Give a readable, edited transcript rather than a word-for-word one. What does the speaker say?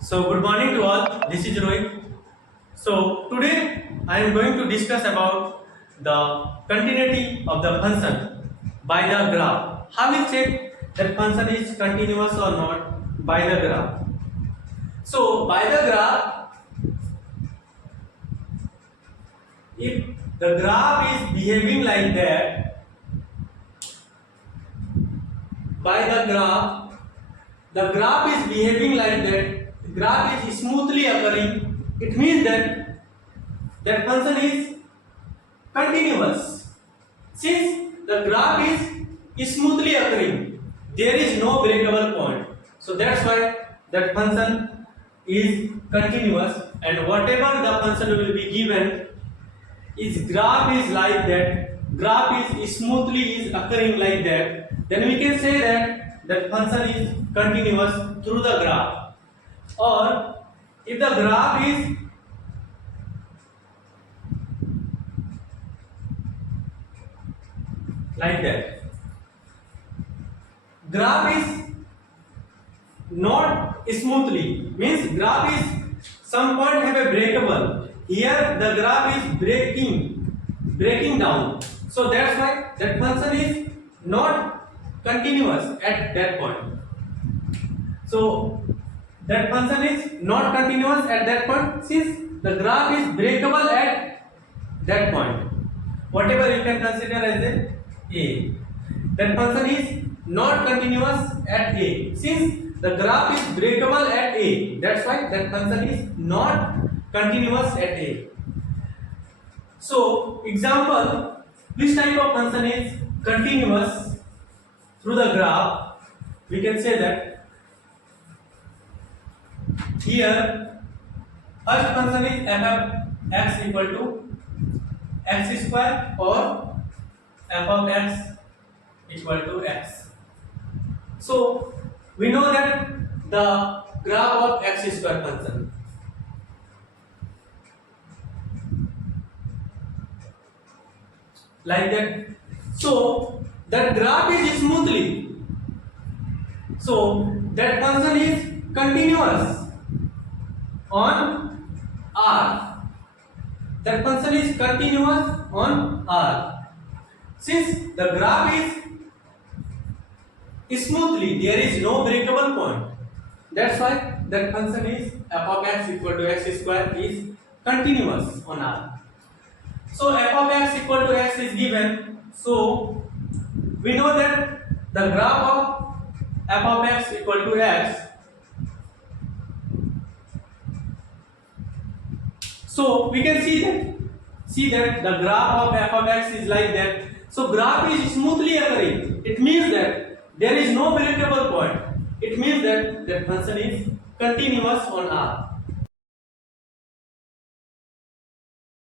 So good morning to all. This is Rohit. So today I am going to discuss about the continuity of the function by the graph. How we check that function is continuous or not by the graph. So by the graph, if the graph is behaving like that, by the graph is behaving like that, the graph is smoothly occurring, it means that that function is continuous. Since the graph is smoothly occurring, there is no breakable point. So that's why that function is continuous, and whatever the function will be given, is graph is like that, graph is smoothly is occurring like that, then we can say that that function is continuous through the graph. Or if the graph is like that, graph is not smoothly, means graph is some point have a breakable, here the graph is breaking down, so that's why that function is not continuous at that point. So that function is not continuous at that point, since the graph is breakable at that point, whatever you can consider as a, that function is not continuous at a, since the graph is breakable at a, that's why that function is not continuous at a. So example, which type of function is continuous through the graph, we can say that here first function is f of x equal to x square or f of x equal to x. So we know that the graph of x square function, like that, so that graph is smoothly, so that function is continuous on R, that function is continuous on R, since the graph is smoothly, there is no breakable point, that's why that function is f of x equal to x square is continuous on R. So f of x equal to x is given, so we know that the graph of f of x equal to x, so we can see that the graph of f of x is like that, so graph is smoothly occurring, it means that there is no breakable point, it means that that function is continuous on R.